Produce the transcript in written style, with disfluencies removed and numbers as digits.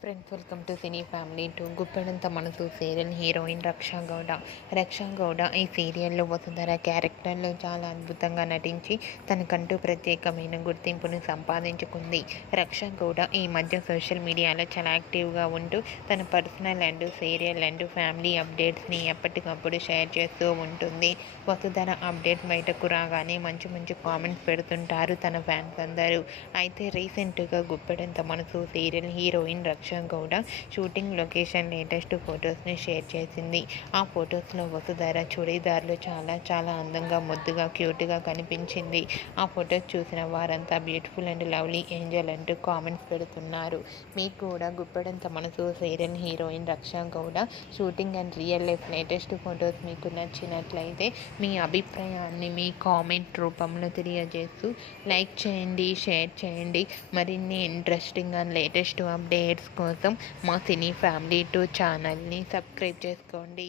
Friends, welcome to cine family to Guppedantha Manasu serial heroine Raksha Gowda. రక్షా గౌడ ఈ సీరియల్లో వసుధర క్యారెక్టర్లో చాలా అద్భుతంగా నటించి తనకంటూ ప్రత్యేకమైన గుర్తింపును సంపాదించుకుంది. రక్షా గౌడ ఈ మధ్య సోషల్ మీడియాలో చాలా యాక్టివ్గా ఉంటూ తన personal and serial and family అప్డేట్స్ని ఎప్పటికప్పుడు షేర్ చేస్తూ ఉంటుంది. వసుధర అప్డేట్ బయటకు రాగానే మంచి మంచి కామెంట్స్ పెడుతుంటారు తన ఫ్యాన్స్ అందరూ. అయితే రీసెంట్గా Guppedantha Manasu serial heroine Raksha Gowda shooting location latest ఫొటోస్ని షేర్ చేసింది. ఆ ఫొటోస్లో వసుధర చుడీదార్లో చాలా అందంగా ముద్దుగా క్యూట్గా కనిపించింది. ఆ ఫొటోస్ చూసిన వారంతా బ్యూటిఫుల్ అండ్ లవ్లీ ఏంజల్ అంటూ కామెంట్స్ పెడుతున్నారు. మీకు కూడా Guppedantha Manasu serial heroine Raksha Gowda shooting and real life latest photos మీకు నచ్చినట్లయితే మీ అభిప్రాయాన్ని మీ కామెంట్ రూపంలో తెలియజేస్తూ లైక్ చేయండి, షేర్ చేయండి. మరిన్ని ఇంట్రెస్టింగ్ అండ్ లేటెస్ట్ అప్డేట్స్ కోసం మా సినీ ఫ్యామిలీ 2 ఛానల్ని సబ్స్క్రైబ్ చేసుకోండి.